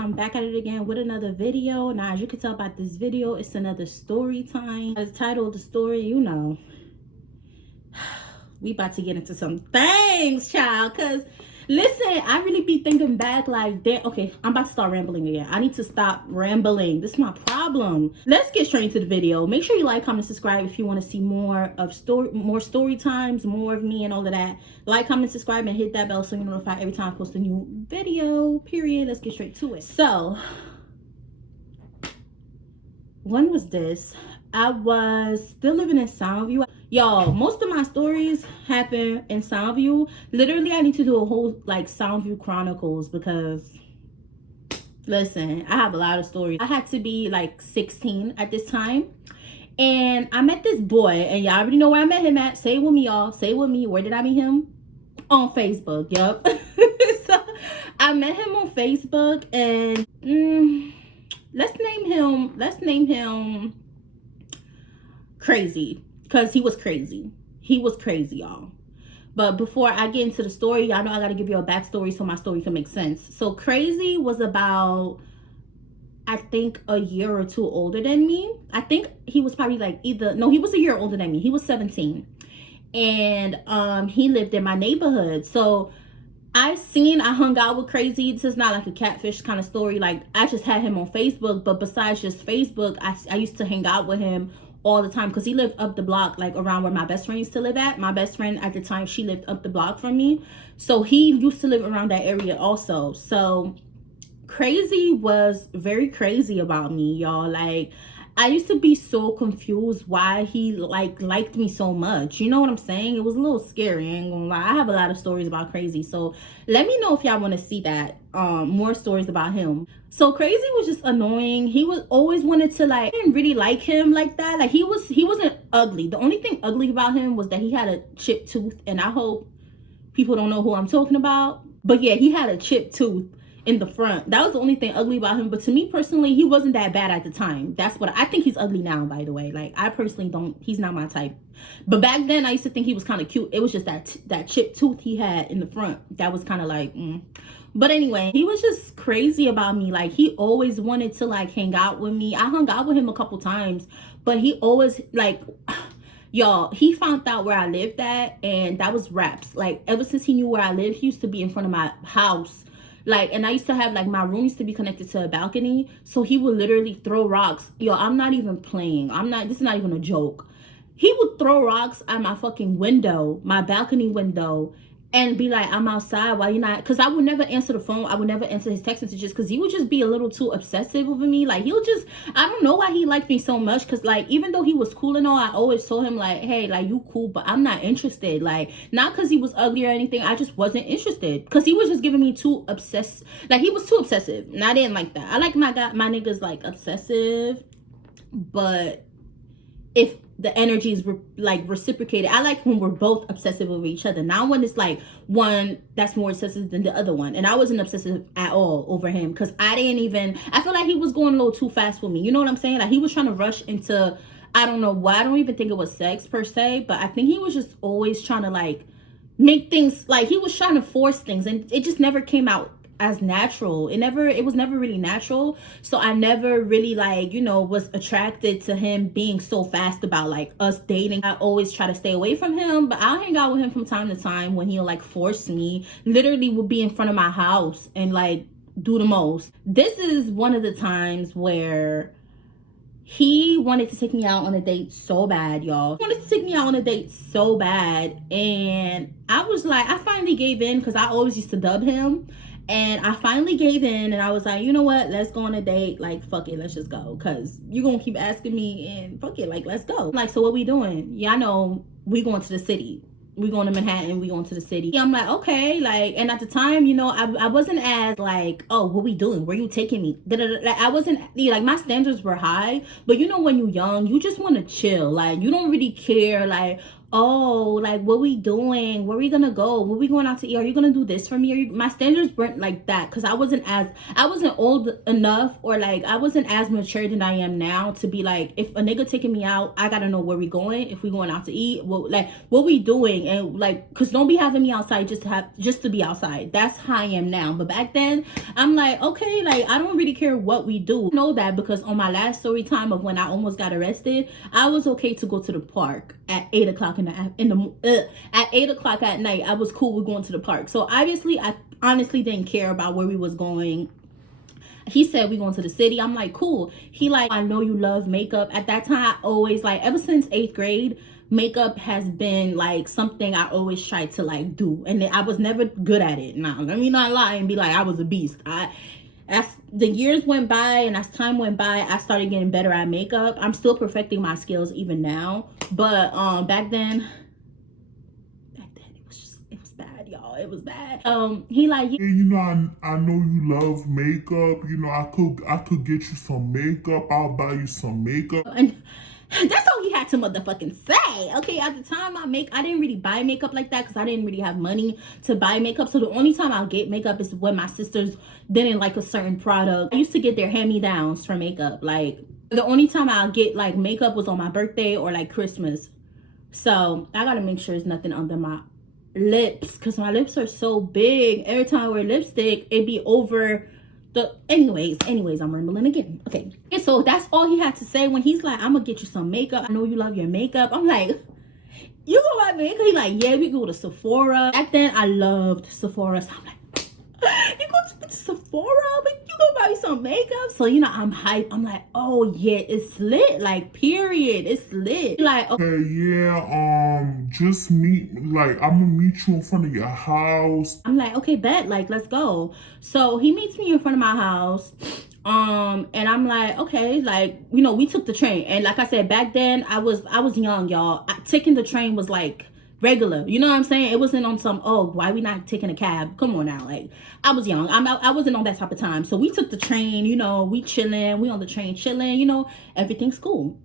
I'm back at it again with another video. Now, as you can tell by this video, it's another story time. As titled the story, you know, we about to get into some things, child. Cause listen, I really be thinking back like that. Okay, I'm about to start rambling again. I need to stop rambling. This is my problem. Let's get straight into the video. Make sure you like, comment, subscribe if you want to see more story times, more of me and all of that. Like, comment, subscribe, and hit that bell so you're notified every time I post a new video. Period. Let's get straight to it. So, when was this? I was still living in Soundview. Y'all, most of my stories happen in Soundview. Literally, I need to do a whole like Soundview Chronicles because listen, I have a lot of stories. I had to be like 16 at this time. And I met this boy, and y'all already know where I met him at. Say it with me, y'all. Say it with me. Where did I meet him? On Facebook. Yup. So I met him on Facebook, and let's name him Crazy, because he was crazy. He was crazy, y'all. But before I get into the story, y'all know I gotta give you a backstory so my story can make sense. So Crazy was about, I think, a year or two older than me. I think he was probably like he was a year older than me. He was 17. And he lived in my neighborhood. So I hung out with Crazy. This is not like a catfish kind of story. Like, I just had him on Facebook. But besides just Facebook, I used to hang out with him all the time because he lived up the block, like around where my best friend used to live at. My best friend at the time, she lived up the block from me. So he used to live around that area also. So Crazy was very crazy about me, y'all. Like, I used to be so confused why he liked me so much. You know what I'm saying? It was a little scary, I ain't gonna lie. I have a lot of stories about Crazy, so let me know if y'all want to see that, more stories about him. So Crazy was just annoying. He was always wanted to I didn't really like him like that. Like, he wasn't ugly. The only thing ugly about him was that he had a chipped tooth, and I hope people don't know who I'm talking about. But yeah, he had a chipped tooth in the front. That was the only thing ugly about him. But to me personally, he wasn't that bad at the time. That's what I think. He's ugly now, by the way. Like, I personally don't, he's not my type. But back then I used to think he was kind of cute. It was just that chipped tooth he had in the front that was kind of like But anyway, he was just crazy about me. Like, he always wanted to hang out with me. I hung out with him a couple times, but he always y'all, he found out where I lived at, and that was raps. Like, ever since he knew where I lived, he used to be in front of my house. Like, and I used to have, my room used to be connected to a balcony. So he would literally throw rocks. Yo, I'm not even playing. This is not even a joke. He would throw rocks at my fucking window, my balcony window, and be like, I'm outside, why you not? Because I would never answer the phone. I would never answer his text messages because he would just be a little too obsessive over me. Like, I don't know why he liked me so much. Because, even though he was cool and all, I always told him, hey, you cool, but I'm not interested. Not because he was ugly or anything. I just wasn't interested. Because he was just giving me too obsessed. He was too obsessive. And I didn't like that. I like my niggas, obsessive. But if the energy is reciprocated. I like when we're both obsessive over each other. Not when it's one that's more obsessive than the other one. And I wasn't obsessive at all over him because I feel like he was going a little too fast with me. You know what I'm saying? He was trying to rush into, I don't know why. I don't even think it was sex per se, but I think he was just always trying to make things, he was trying to force things, and it just never came out as natural. It was never really natural. So I never really was attracted to him being so fast about us dating. I always try to stay away from him, but I'll hang out with him from time to time when he'll force me. Literally would be in front of my house and do the most. This is one of the times where he wanted to take me out on a date so bad, y'all. He wanted to take me out on a date so bad, and I finally gave in because I always used to dub him. And I finally gave in, and I was like, you know what? Let's go on a date. Fuck it. Let's just go. Because you're going to keep asking me, and fuck it. Let's go. So what we doing? Yeah, I know. We going to the city. We going to Manhattan. We going to the city. I'm like, okay. And at the time, I wasn't as oh, what we doing? Where you taking me? I wasn't, my standards were high. But when you're young, you just want to chill. You don't really care, oh, like, what we doing? Where we gonna go? Where we going out to eat? Are you gonna do this for me? My standards weren't like that, because I wasn't old enough, or like I wasn't as mature than I am now to be like, if a nigga taking me out, I gotta know where we going. If we going out to eat, what we doing? And like, because don't be having me outside just to be outside. That's how I am now. But back then, I'm like, okay, like, I don't really care what we do. I know that because on my last story time of when I almost got arrested, I was okay to go to the park at 8 o'clock at 8 o'clock at night. I was cool with going to the park. So obviously, I honestly didn't care about where we was going. He said we going to the city. I'm like, cool. He like, I know you love makeup. At that time, I always, like, ever since 8th grade, makeup has been like something I always tried to like do, and I was never good at it. Now, let me not lie and be like I was a beast. As the years went by and as time went by, I started getting better at makeup. I'm still perfecting my skills even now, but back then it was bad, y'all. It was bad. He like, yeah, you know, I know you love makeup. You know, I could get you some makeup. I'll buy you some makeup. And that's all he had to motherfucking say. Okay, at the time I didn't really buy makeup like that because I didn't really have money to buy makeup. So the only time I'll get makeup is when my sisters didn't like a certain product. I used to get their hand-me-downs for makeup. Like, the only time I'll get like makeup was on my birthday or like Christmas. So I gotta make sure there's nothing under my lips, because my lips are so big. Every time I wear lipstick, it be over the anyways, I'm rambling again. Okay. And so that's all he had to say when he's like, I'm gonna get you some makeup. I know you love your makeup. I'm like, you go buy makeup? He like, yeah, we go to Sephora. Back then I loved Sephora. So I'm like, you go to Sephora, but you gonna buy me some makeup? So, you know, I'm hyped. I'm like, oh yeah, it's lit. Like, period. It's lit. Like, okay, yeah, just meet, like, I'm gonna meet you in front of your house. I'm like, okay, bet, like, let's go. So he meets me in front of my house. And I'm like, okay, like, you know, we took the train. And like I said, back then I was young, y'all. Taking the train was like regular, you know what I'm saying? It wasn't on some, oh, why we not taking a cab? Come on now. Like, I was young. I wasn't on that type of time. So we took the train, you know, we chilling, we on the train chilling, you know, everything's cool.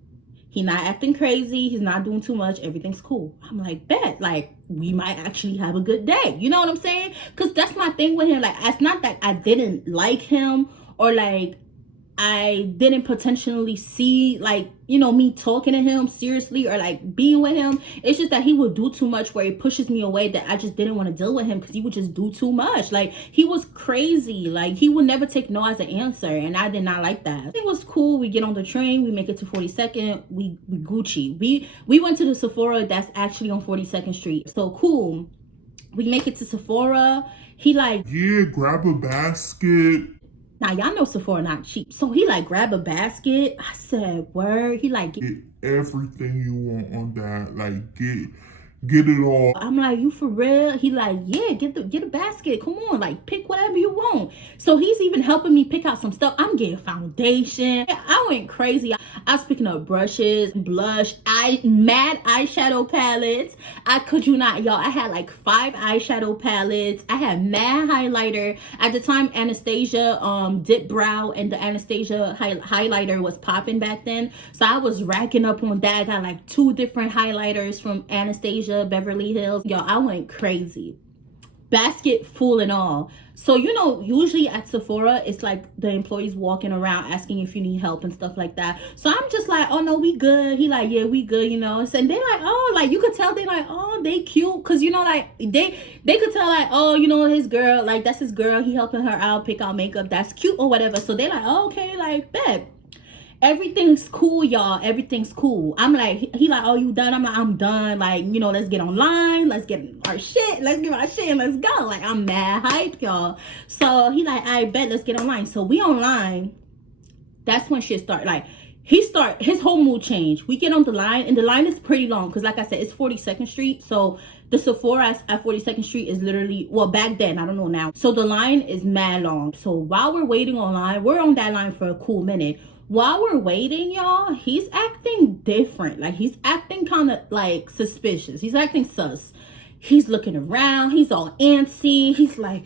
He not acting crazy. He's not doing too much. Everything's cool. I'm like, bet, like, we might actually have a good day. You know what I'm saying? Because that's my thing with him. Like, it's not that I didn't like him, or like I didn't potentially see, like, you know, me talking to him seriously or like being with him. It's just that he would do too much where he pushes me away, that I just didn't want to deal with him because he would just do too much. Like, he was crazy. Like, he would never take no as an answer, and I did not like that. It was cool. We get on the train, we make it to 42nd, we Gucci. We went to the Sephora that's actually on 42nd Street. So cool. We make it to Sephora. He like, yeah, grab a basket. now, y'all know Sephora not cheap. So he like, grab a basket. I said, word. He like, get everything you want on that. Like, get it all. I'm like, you for real? He like, yeah, get a basket. Come on, like, pick whatever you want. So he's even helping me pick out some stuff. I'm getting foundation. I went crazy. I was picking up brushes, blush, mad eyeshadow palettes. I could you not, y'all. I had like 5 eyeshadow palettes. I had mad highlighter. At the time, Anastasia dip brow, and the Anastasia highlighter was popping back then. So I was racking up on that. I got like 2 different highlighters from Anastasia, Beverly Hills. Y'all, I went crazy. Basket full and all. So, you know, usually at Sephora, it's like the employees walking around asking if you need help and stuff like that. So I'm just like, oh no, we good. He like, yeah, we good, you know. And they like, oh, like, you could tell they like, oh, they cute. Cause, you know, like, they could tell like, oh, you know, his girl, like, that's his girl. He helping her out, pick out makeup. That's cute or whatever. So they like, oh, okay, like, bet. Everything's cool, y'all. Everything's cool. I'm like, he like, oh, you done? I'm like, I'm done. Like, you know, let's get online. Let's get our shit. Let's get our shit and let's go. Like, I'm mad hype, y'all. So he like, I bet, let's get online. So we online. That's when shit start. Like, his whole mood change. We get on the line, and the line is pretty long because, like I said, it's 42nd Street. So the Sephora at 42nd Street is literally, well, back then, I don't know now. So the line is mad long. So while we're waiting online, we're on that line for a cool minute. While we're waiting, y'all, he's acting different. Like, he's acting kind of like suspicious. He's acting sus. He's looking around. He's all antsy. He's like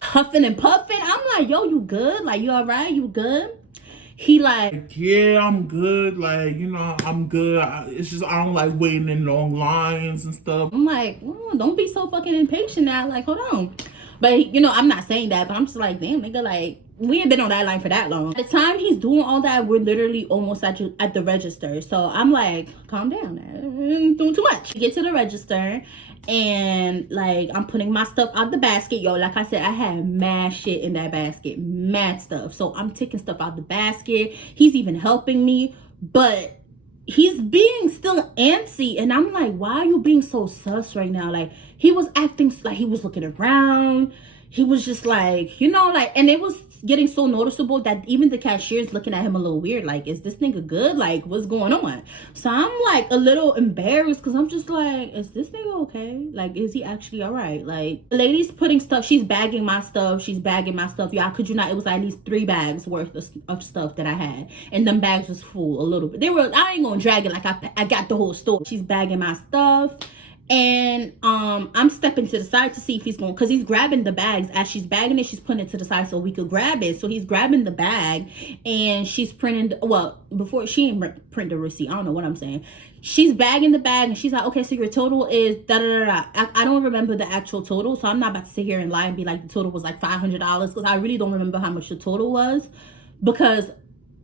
huffing and puffing. I'm like, yo, you good? Like, you all right? You good? He like, yeah, I'm good. Like, I'm good. It's just I don't like waiting in long lines and stuff. I'm like, oh, don't be so fucking impatient now. Like, hold on. But I'm not saying that, but I'm just like, damn, nigga, like, we ain't been on that line for that long. By the time he's doing all that, we're literally almost at the register. So I'm like, calm down, man. Doing too much. Get to the register, and like, I'm putting my stuff out the basket. Yo, like I said, I had mad shit in that basket, mad stuff. So I'm taking stuff out the basket. He's even helping me, but he's being still antsy, and I'm like, why are you being so sus right now? Like, he was acting like he was looking around. He was just like, like, and it was getting so noticeable that even the cashier's looking at him a little weird. Like, is this nigga good? Like, what's going on? So I'm like a little embarrassed because I'm just like, is this nigga okay? Like, is he actually all right? Like, the lady's putting stuff, she's bagging my stuff. Yeah, I could you not, it was at least 3 bags worth of stuff that I had. And them bags was full a little bit. I ain't gonna drag it like I got the whole store. She's bagging my stuff. And I'm stepping to the side to see if he's going, because he's grabbing the bags. As she's bagging it, she's putting it to the side so we could grab it. So he's grabbing the bag, and she's printing, before she ain't print the receipt, I don't know what I'm saying. She's bagging the bag, and she's like, okay, so your total is da-da-da-da. I don't remember the actual total, so I'm not about to sit here and lie and be like the total was like $500, because I really don't remember how much the total was, because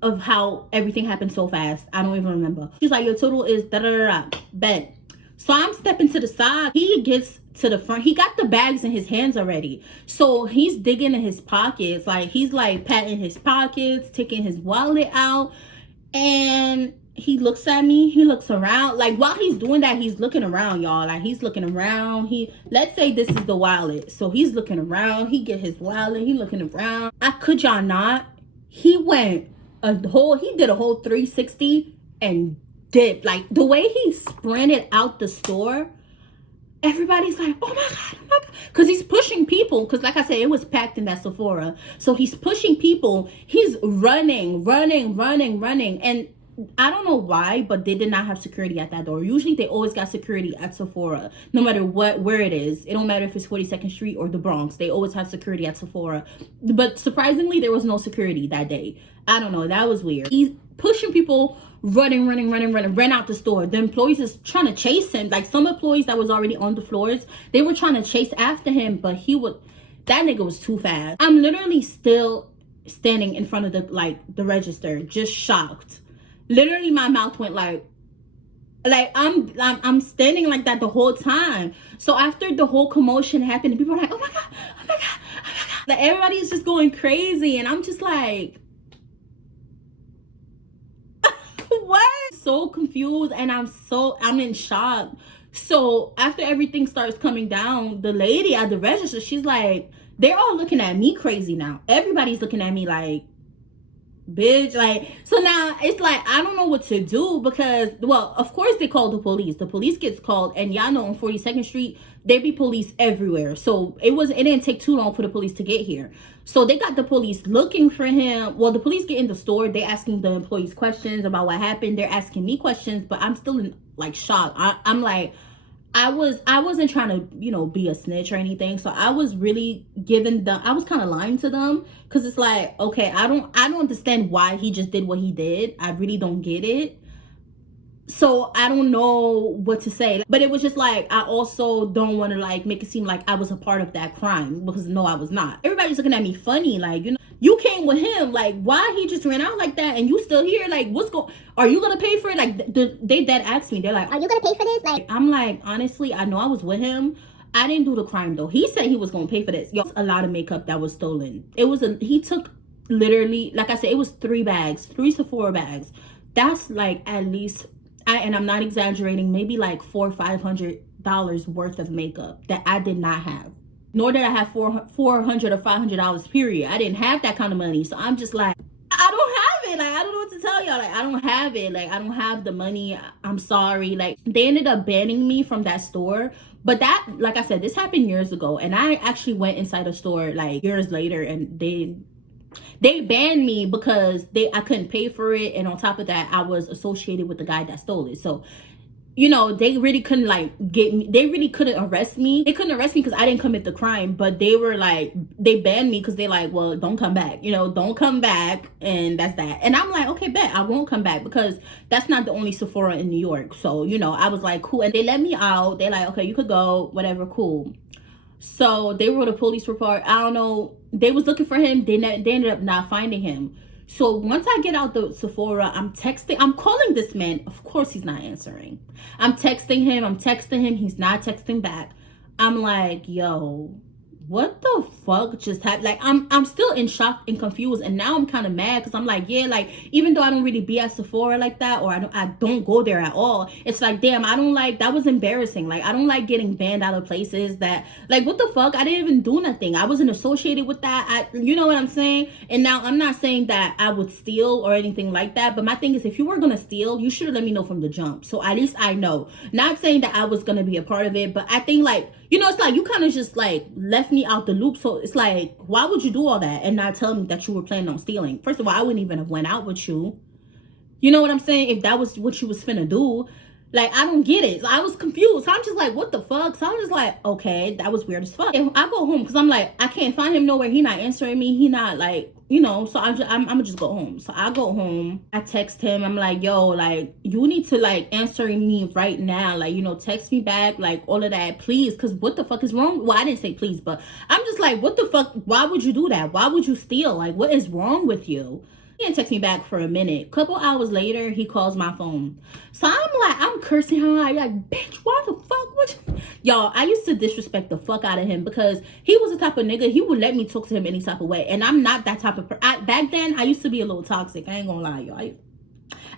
of how everything happened so fast. I don't even remember. She's like, your total is da-da-da-da. Bet. So I'm stepping to the side. He gets to the front. He got the bags in his hands already. So he's digging in his pockets. Like, he's like patting his pockets, taking his wallet out. And he looks at me. He looks around. Like, while he's doing that, he's looking around, y'all. Like, he's looking around. Let's say this is the wallet. So he's looking around. He get his wallet. He looking around. I could y'all not. He did a whole 360 and did, like, the way he sprinted out the store, everybody's like, oh my god, because he's pushing people, because like I said, it was packed in that Sephora. So he's pushing people. He's running, and I don't know why, but they did not have security at that door. Usually they always got security at Sephora, no matter where it is. It don't matter if it's 42nd Street or the Bronx. They always have security at Sephora. But surprisingly, there was no security that day. I don't know, that was weird. He's pushing people, running, ran out the store. The employees is trying to chase him. Like, some employees that was already on the floors, they were trying to chase after him, but that nigga was too fast. I'm literally still standing in front of the register, just shocked. Literally, my mouth went like I'm standing like that the whole time. So after the whole commotion happened, people are like, oh my god, oh my god, oh my god. Like, everybody's just going crazy, and I'm just like, what? So confused, and I'm in shock. So after everything starts coming down, the lady at the register, she's like, they're all looking at me crazy now. Everybody's looking at me like, bitch. Like, so now it's like, I don't know what to do, because, well, of course they call the police gets called, and y'all know on 42nd Street there be police everywhere. So it didn't take too long for the police to get here. So they got the police looking for him. Well, the police get in the store, they asking the employees questions about what happened. They're asking me questions, but I'm still in like shock. I'm like, I wasn't trying to, be a snitch or anything. So I was really I was kind of lying to them, because it's like, okay, I don't understand why he just did what he did. I really don't get it. So I don't know what to say. But it was just like, I also don't want to like make it seem like I was a part of that crime, because no, I was not. Everybody's looking at me funny, like, you came with him, like, why he just ran out like that and you still here? Like, are you gonna pay for it? Like, they that asked me, they're like, are you gonna pay for this? Like, I'm like, honestly, I know I was with him. I didn't do the crime though. He said he was gonna pay for this. Yo, a lot of makeup that was stolen. He took literally, like I said, it was 3 Sephora bags. That's like at least, and I'm not exaggerating, maybe like $400 or $500 worth of makeup that I did not have. Nor did I have $400 or $500, period. I didn't have that kind of money. So I'm just like, I don't have it. Like, I don't know what to tell y'all. Like, I don't have it. Like, I don't have the money. I'm sorry. Like, they ended up banning me from that store. But that, like I said, this happened years ago. And I actually went inside a store like years later, and they banned me because I couldn't pay for it, and on top of that, I was associated with the guy that stole it. So you know, they really couldn't like get me. They really couldn't arrest me. They couldn't arrest me because I didn't commit the crime, but they were like, they banned me because they like, well, don't come back, you know, don't come back. And that's that. And I'm like, okay, bet I won't come back because that's not the only Sephora in New York. So, you know, I was like, cool. And they let me out. They're like, okay, you could go, whatever, cool. So they wrote a police report. I don't know. They was looking for him. They ended up not finding him. So once I get out the Sephora, I'm calling this man. Of course he's not answering. I'm texting him. He's not texting back. I'm like, yo, what the fuck just happened? Like, I'm still in shock and confused, and now I'm kind of mad because I'm like, yeah, like, even though I don't really be at Sephora like that, or I don't go there at all, it's like, damn, I don't like, that was embarrassing. Like, I don't like getting banned out of places that, like, what the fuck? I didn't even do nothing. I wasn't associated with that. You know what I'm saying? And now I'm not saying that I would steal or anything like that, but my thing is, if you were gonna steal, you should have let me know from the jump, so at least I know. Not saying that I was gonna be a part of it, but I think, like, you know, it's like you kind of just like left me out the loop. So it's like, why would you do all that and not tell me that you were planning on stealing? First of all, I wouldn't even have went out with you. You know what I'm saying? If that was what you was finna do. Like, I don't get it. So I was confused. So I'm just like, what the fuck? So I'm just like, okay, that was weird as fuck. And I go home because I'm like, I can't find him nowhere. He not answering me. He not like, you know, so I'm gonna just go home. So I go home. I text him. I'm like, yo, like, you need to like answer me right now. Like, you know, text me back, like all of that, please. Because what the fuck is wrong? Well, I didn't say please, but I'm just like, what the fuck? Why would you do that? Why would you steal? Like, what is wrong with you? He didn't text me back for a minute. Couple hours later, he calls my phone. So I'm cursing him. Like, bitch, why the fuck would you? Y'all, I used to disrespect the fuck out of him because he was the type of nigga, he would let me talk to him any type of way. And I'm not that type of person. Back then, I used to be a little toxic. I ain't gonna lie, y'all.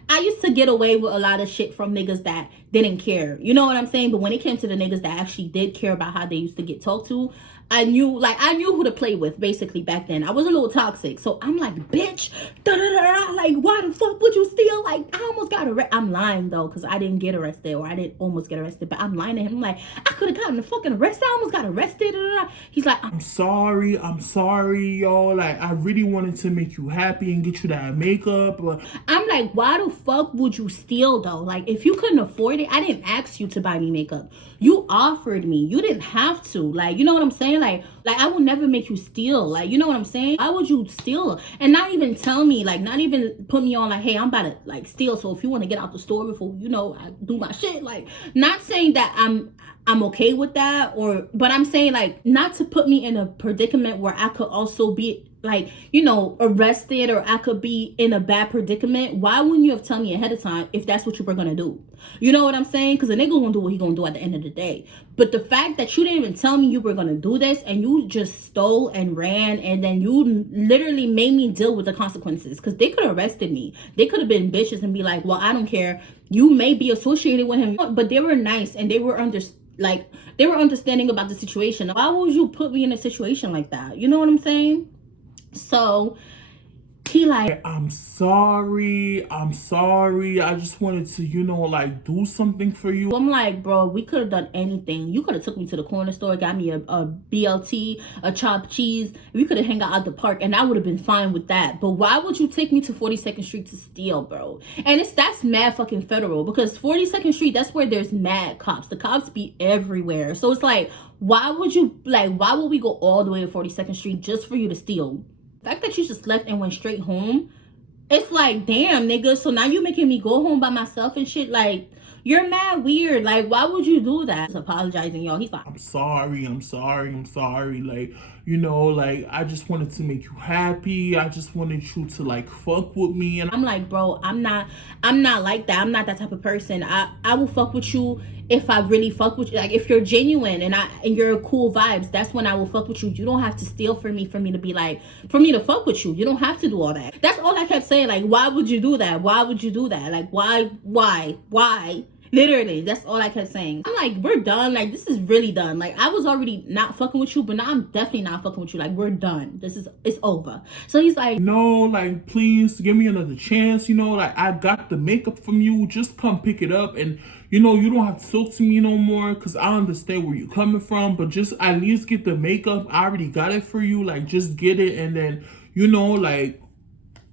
I used to get away with a lot of shit from niggas that didn't care. You know what I'm saying? But when it came to the niggas that actually did care about how they used to get talked to, I knew who to play with basically back then. I was a little toxic. So I'm like, bitch, da da da, like, why the fuck would you steal? Like, I almost got arrested. I'm lying though, because I didn't get arrested, or I didn't almost get arrested, but I'm lying to him. I'm like, I could have gotten fucking arrested. I almost got arrested. Da, da, da. He's like, I'm sorry, y'all. Like, I really wanted to make you happy and get you that makeup. But I'm like, why the fuck would you steal though? Like, if you couldn't afford it, I didn't ask you to buy me makeup. You offered me. You didn't have to. Like, you know what I'm saying? Like I will never make you steal. Like, you know what I'm saying? Why would you steal? And not even tell me, like, not even put me on like, hey, I'm about to like steal. So if you want to get out the store before, you know, I do my shit. Like, not saying that I'm okay with that, but I'm saying, like, not to put me in a predicament where I could also be like, you know, arrested, or I could be in a bad predicament. Why wouldn't you have told me ahead of time if that's what you were gonna do? You know what I'm saying? Because a nigga gonna do what he gonna do at the end of the day. But the fact that you didn't even tell me you were gonna do this, and you just stole and ran, and then you literally made me deal with the consequences, because they could have arrested me. They could have been bitches and be like, well, I don't care, you may be associated with him. But they were nice, and they were understanding about the situation. Why would you put me in a situation like that? You know what I'm saying? So he like, I'm sorry. I just wanted to, you know, like, do something for you. I'm like, bro, we could have done anything. You could have took me to the corner store, got me a BLT, a chopped cheese. We could have hung out at the park, and I would have been fine with that. But why would you take me to 42nd Street to steal, bro? And that's mad fucking federal, because 42nd Street, that's where there's mad cops. The cops be everywhere. So it's like, why would we go all the way to 42nd Street just for you to steal? The fact that you just left and went straight home, it's like, damn, nigga, so now you making me go home by myself and shit. Like, you're mad weird. Like, why would you do that? He's apologizing, y'all. He's like, I'm sorry. Like, you know, like, I just wanted to make you happy. I just wanted you to like fuck with me. And I'm like, bro, I'm not like that. I'm not that type of person. I will fuck with you if I really fuck with you. Like, if you're genuine and you're cool vibes, that's when I will fuck with you. You don't have to steal from me for me to be like, for me to fuck with you. You don't have to do all that. That's all I kept saying. Like, why would you do that? Why would you do that? Like, why? Literally, that's all I kept saying. I'm like, we're done. Like, this is really done. Like, I was already not fucking with you, but now I'm definitely not fucking with you. Like, we're done. It's over. So he's like, no, like, please give me another chance. You know, like, I got the makeup from you. Just come pick it up. And, you know, you don't have to talk to me no more, because I understand where you're coming from. But just at least get the makeup. I already got it for you. Like, just get it. And then, you know, like,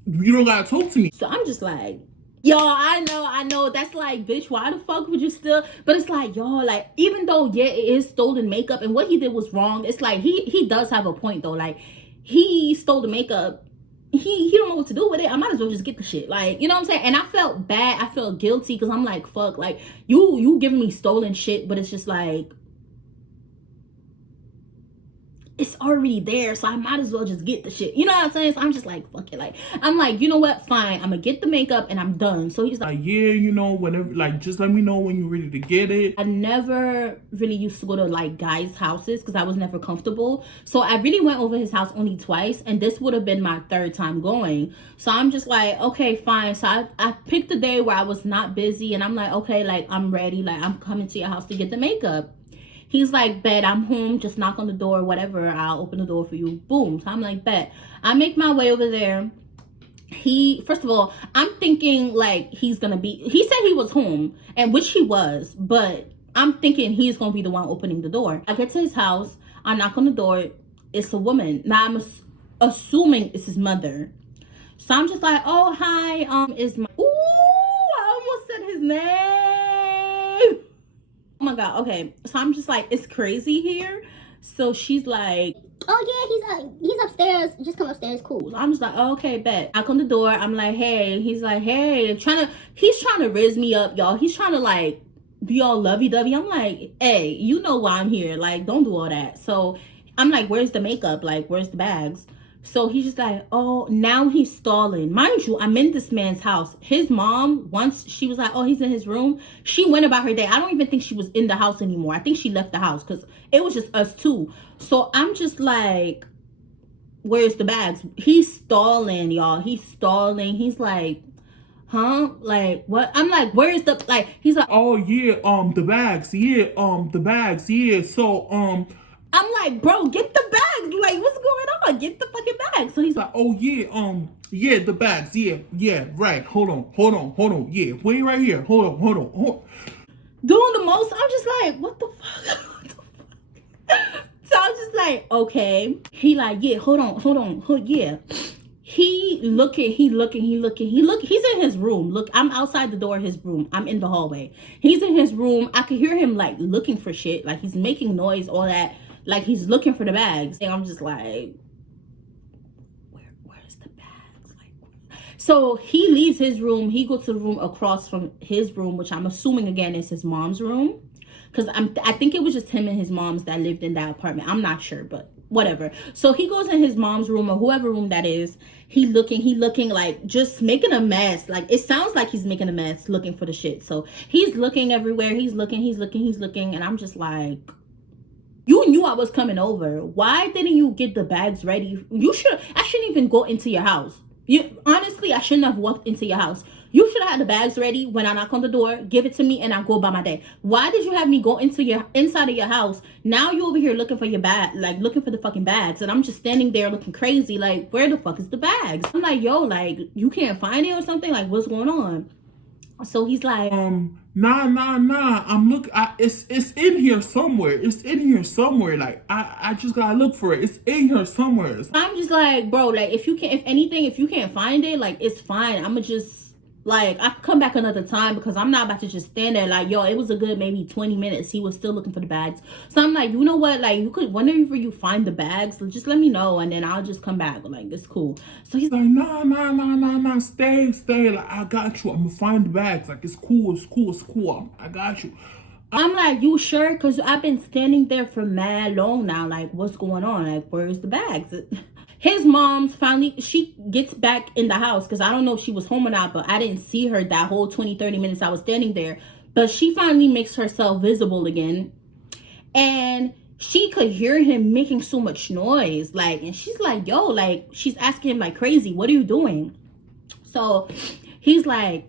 you don't got to talk to me. So I'm just like, Yo, I know. That's like, bitch, why the fuck would you still? But it's like, yo, like, even though, yeah, it is stolen makeup and what he did was wrong, it's like, he does have a point, though. Like, he stole the makeup. He don't know what to do with it. I might as well just get the shit. Like, you know what I'm saying? And I felt bad. I felt guilty because I'm like, fuck, like, you giving me stolen shit, but it's just like, it's already there, so I might as well just get the shit. You know what I'm saying? So I'm just like, fuck it. Like, I'm like, you know what? Fine. I'm gonna get the makeup and I'm done. So he's like, yeah, you know, whenever, like, just let me know when you're ready to get it. I never really used to go to like guys' houses because I was never comfortable. So I really went over his house only twice, and this would have been my third time going. So I'm just like, okay, fine. So I picked a day where I was not busy, and I'm like, okay, like, I'm ready. Like, I'm coming to your house to get the makeup. He's like, bet, I'm home, just knock on the door, whatever, I'll open the door for you. Boom. So I'm like, bet. I make my way over there. First of all, I'm thinking like he said he was home, and which he was, but I'm thinking he's gonna be the one opening the door. I get to his house, I knock on the door, it's a woman. Now I'm assuming it's his mother. So I'm just like, oh, hi, is my, ooh, I almost said his name. Oh my god. Okay, so I'm just like, it's crazy here. So she's like, oh yeah, he's upstairs, just come upstairs, cool. So I'm just like, oh, okay, bet. I come to the door, I'm like, hey. He's like, hey, he's trying to raise me up, y'all. He's trying to like be all lovey-dovey. I'm like, hey, you know why I'm here, like, don't do all that. So I'm like, where's the makeup, like, where's the bags? So he's just like, oh, now he's stalling. Mind you, I'm in this man's house. His mom, once she was like, oh, he's in his room, she went about her day. I don't even think she was in the house anymore. I think she left the house because it was just us two. So I'm just like, where's the bags? He's stalling, y'all. He's stalling. He's like, huh? Like, what? I'm like, where's the, like, he's like, oh yeah, the bags, yeah, the bags, yeah. So I'm like, bro, get the bags. Like, what's going on? Get the fucking bags. So he's like, oh yeah, yeah, the bags, yeah, right. Hold on, yeah, wait right here. Hold on. Doing the most. I'm just like, what the fuck? What the fuck? So I'm just like, okay. He like, yeah, hold on, yeah. He looking. He's in his room. Look, I'm outside the door of his room. I'm in the hallway. He's in his room. I could hear him like looking for shit. Like he's making noise, all that. Like he's looking for the bags. And I'm just like, where's the bags? Like, so he leaves his room. He goes to the room across from his room, which I'm assuming again is his mom's room. Because I think it was just him and his mom's that lived in that apartment. I'm not sure, but whatever. So he goes in his mom's room or whoever room that is. He looking like just making a mess. Like it sounds like he's making a mess looking for the shit. So he's looking everywhere. He's looking. And I'm just like, you knew I was coming over. Why didn't you get the bags ready? I shouldn't even go into your house. Honestly, I shouldn't have walked into your house. You should have had the bags ready when I knock on the door, give it to me, and I go by my day. Why did you have me go inside of your house? Now you over here looking for your bag, like looking for the fucking bags, and I'm just standing there looking crazy, like, where the fuck is the bags? I'm like, yo, like, you can't find it or something? Like, what's going on? So he's like, nah. I'm it's in here somewhere. It's in here somewhere. Like I just gotta look for it. It's in here somewhere. I'm just like, bro, like if you can't find it, like it's fine. I'ma just like I could come back another time because I'm not about to just stand there like, yo, it was a good maybe 20 minutes. He was still looking for the bags. So I'm like, you know what? Like you could whenever you find the bags, just let me know and then I'll just come back. Like it's cool. So he's like, nah, stay. Like I got you. I'm gonna find the bags. Like it's cool. I got you. I'm like, you sure? Because I've been standing there for mad long now. Like, what's going on? Like, where's the bags? His mom's finally, she gets back in the house because I don't know if she was home or not, but I didn't see her that whole 20-30 minutes I was standing there. But she finally makes herself visible again. And she could hear him making so much noise. Like, and she's like, yo, like, she's asking him like crazy, what are you doing? So he's like,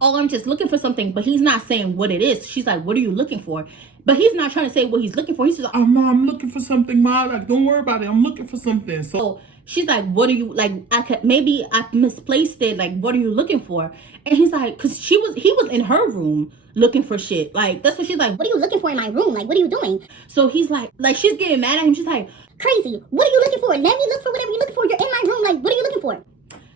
oh, I'm just looking for something, but he's not saying what it is. She's like, what are you looking for? But he's not trying to say what he's looking for. He's just like, oh, no, I'm looking for something, Ma. Like, don't worry about it. I'm looking for something. So she's like, what are you, like, maybe I misplaced it. Like, what are you looking for? And he's like, because he was in her room looking for shit. Like, that's what she's like, what are you looking for in my room? Like, what are you doing? So he's like she's getting mad at him. She's like, crazy. What are you looking for? Let me look for whatever you're looking for. You're in my room. Like, what are you looking for?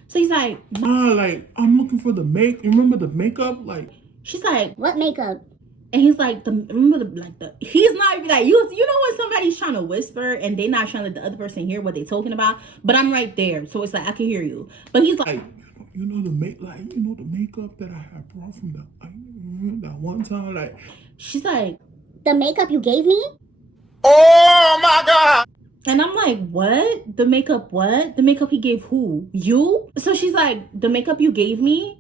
So he's like, like, I'm looking for the you remember the makeup? Like, she's like, What makeup? and he's like, he's not even like, you know when somebody's trying to whisper and they not trying to let the other person hear what they're talking about, but I'm right there, so it's like I can hear you. But he's like, you know the makeup that I had brought from that one time, like. She's like, The makeup you gave me? Oh my God! and I'm like, what? The makeup what? The makeup he gave who? You? So she's like, the makeup you gave me?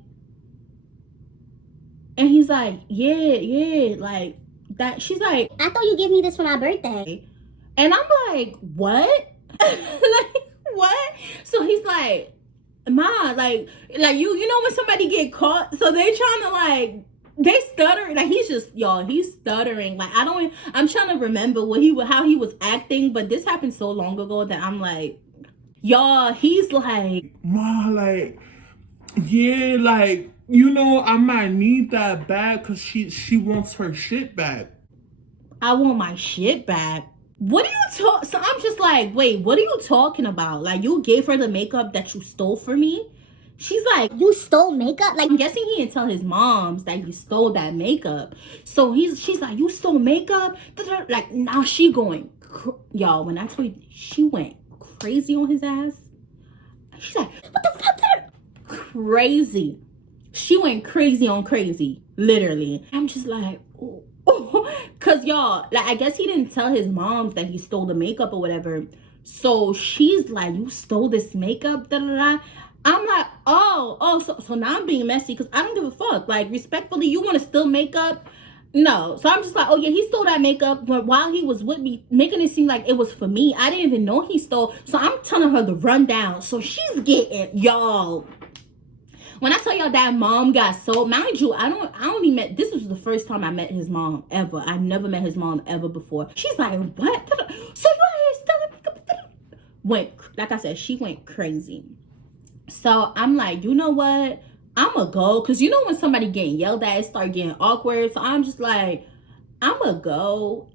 And he's like, yeah, like that. She's like, I thought you gave me this for my birthday. and I'm like, what? Like, what? So he's like, Ma, like you know when somebody get caught, so they trying to like, they stutter, like he's stuttering. Like I'm trying to remember how he was acting, but this happened so long ago that I'm like, y'all, he's like, Ma, like, yeah, like, you know, I might need that back because she wants her shit back. I want my shit back. What are you talking? So I'm just like, wait, what are you talking about? Like, you gave her the makeup that you stole from me? She's like, You stole makeup? Like, I'm guessing he didn't tell his moms that he stole that makeup. So she's like, you stole makeup? Like, now she going, y'all, when I tell you, she went crazy on his ass. She's like, what the fuck? Crazy. She went crazy on crazy, literally. I'm just like, oh. Cause y'all, like, I guess he didn't tell his moms that he stole the makeup or whatever. So she's like, you stole this makeup, da da da. I'm like, so now I'm being messy because I don't give a fuck. Like, respectfully, you want to steal makeup? No. So I'm just like, oh yeah, he stole that makeup, but while he was with me, making it seem like it was for me. I didn't even know he stole. So I'm telling her the rundown. So she's getting, y'all. When I tell y'all that mom got so, mind you, I only met, this was the first time I met his mom ever. I've never met his mom ever before. She's like, what? So you out here stealing makeup? Like I said, she went crazy. So I'm like, you know what? I'ma go. Cause you know when somebody getting yelled at, it start getting awkward. So I'm just like, I'ma go.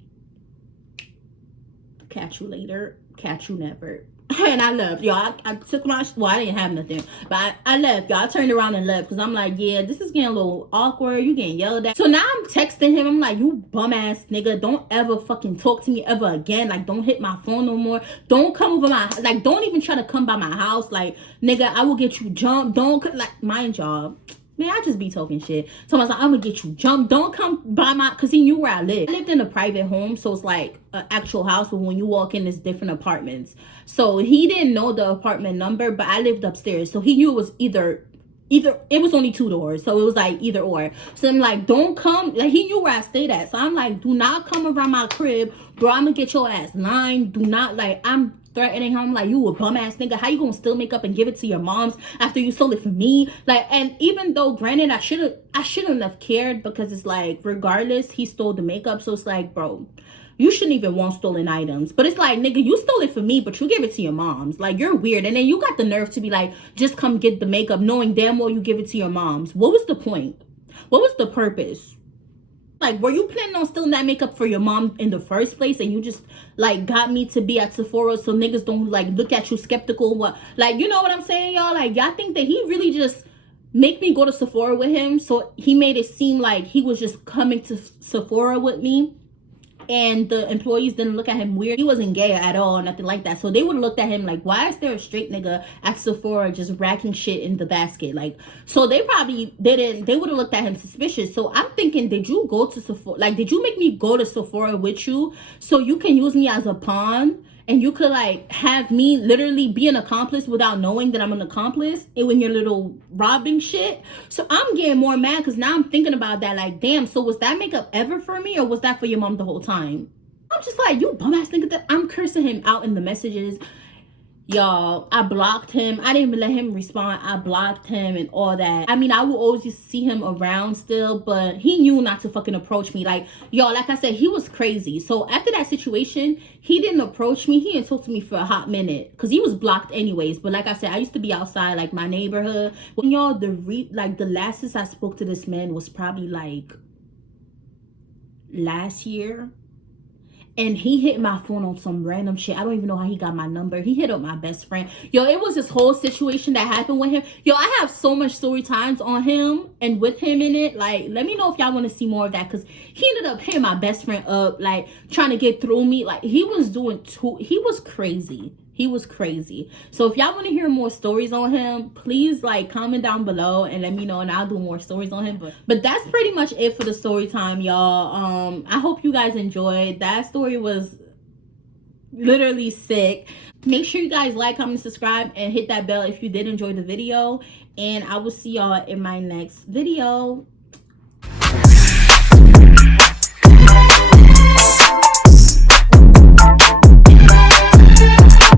Catch you later. Catch you never. And I left, y'all. I took my, I didn't have nothing, but I left, y'all. I turned around and left because I'm like, yeah, this is getting a little awkward. You getting yelled at. So now I'm texting him. I'm like, you bum ass nigga, don't ever fucking talk to me ever again. Like, don't hit my phone no more. Don't come over my, like, don't even try to come by my house. Like, nigga, I will get you jumped. Don't, like, mind y'all. Man, I just be talking shit. So I was like, I'm gonna get you jumped. Don't come by my, cause he knew where I lived. I lived in a private home, so it's like an actual house, but when you walk in, it's different apartments. So he didn't know the apartment number, but I lived upstairs. So he knew it was either, it was only 2 doors. So it was like either or. So I'm like, don't come, like he knew where I stayed at. So I'm like, do not come around my crib, bro. I'm gonna get your ass line. Do not, like, I'm threatening him, like, you a bum ass nigga, how you gonna steal makeup and give it to your moms after you stole it from me? Like, and even though granted I shouldn't have cared, because it's like, regardless, he stole the makeup. So it's like, bro, you shouldn't even want stolen items. But it's like, nigga, you stole it from me, but you give it to your moms. Like, you're weird. And then you got the nerve to be like, just come get the makeup, knowing damn well you give it to your moms. What was the point? What was the purpose? Like, were you planning on stealing that makeup for your mom in the first place, and you just like got me to be at Sephora so niggas don't like look at you skeptical? What, like, you know what I'm saying, y'all? Like, y'all think that he really just make me go to Sephora with him, so he made it seem like he was just coming to Sephora with me, and the employees didn't look at him weird. He wasn't gay at all, nothing like that. So they would have looked at him like, why is there a straight nigga at Sephora just racking shit in the basket? Like, so they probably didn't, they would have looked at him suspicious. So I'm thinking, did you go to Sephora? Like, did you make me go to Sephora with you so you can use me as a pawn? And you could like have me literally be an accomplice without knowing that I'm an accomplice when you're little robbing shit. So I'm getting more mad because now I'm thinking about that. Like, damn, so was that makeup ever for me, or was that for your mom the whole time? I'm just like, you bum ass nigga. That I'm cursing him out in the messages. Y'all, I blocked him. I didn't even let him respond. I blocked him and all that. I mean, I will always just see him around still, but he knew not to fucking approach me. Like, y'all, like I said, he was crazy. So after that situation, he didn't approach me. He didn't talk to me for a hot minute because he was blocked anyways. But like I said, I used to be outside, like my neighborhood. When y'all, the lastest I spoke to this man was probably like last year. And he hit my phone on some random shit. I don't even know how he got my number. He hit up my best friend. Yo, it was this whole situation that happened with him. Yo, I have so much story times on him and with him in it. Like, let me know if y'all want to see more of that. Because he ended up hitting my best friend up, like, trying to get through me. Like, he was crazy. He was crazy. So if y'all want to hear more stories on him, please like comment down below and let me know, and I'll do more stories on him. But that's pretty much it for the story time, y'all. I hope you guys enjoyed. That story was literally sick. Make sure you guys like, comment, subscribe, and hit that bell if you did enjoy the video. And I will see y'all in my next video.